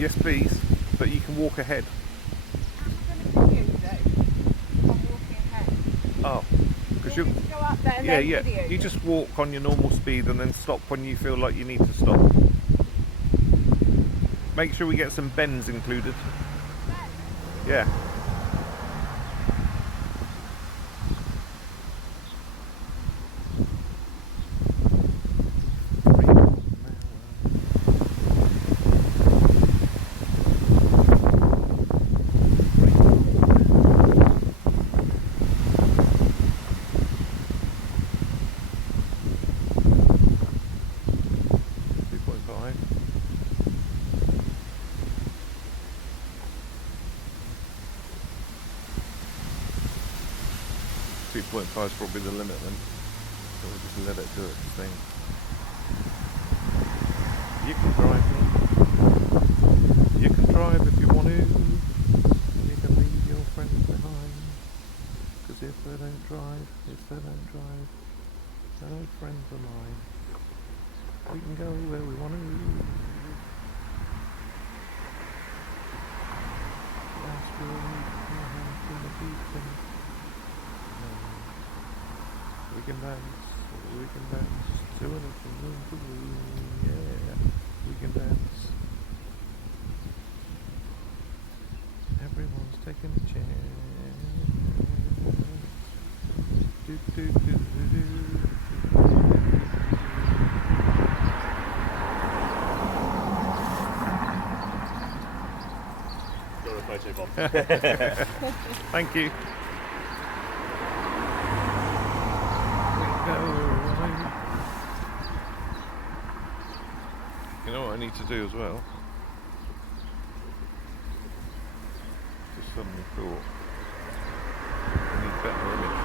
Yes, please. But you can walk ahead. I'm going to video you though. I'm walking ahead. Oh, because You you. want me to go up there and Yeah, then yeah. video You just walk on your normal speed and then stop when you feel like you need to stop. Make sure we get some bends included. Yeah. .5 is probably the limit then. So we'll just let it do its thing. You can drive me. You can drive if you want to. You can leave your friends behind. Because if they don't drive, no friends of mine. We can go where we want to. Last week, my house in the beacon. We can dance to anything room to room, yeah, we can dance. Everyone's taking a chance. Do, do, do, do, do. Got a photo bomb. Thank you. You know what I need to do as well? Just suddenly thought I need better image.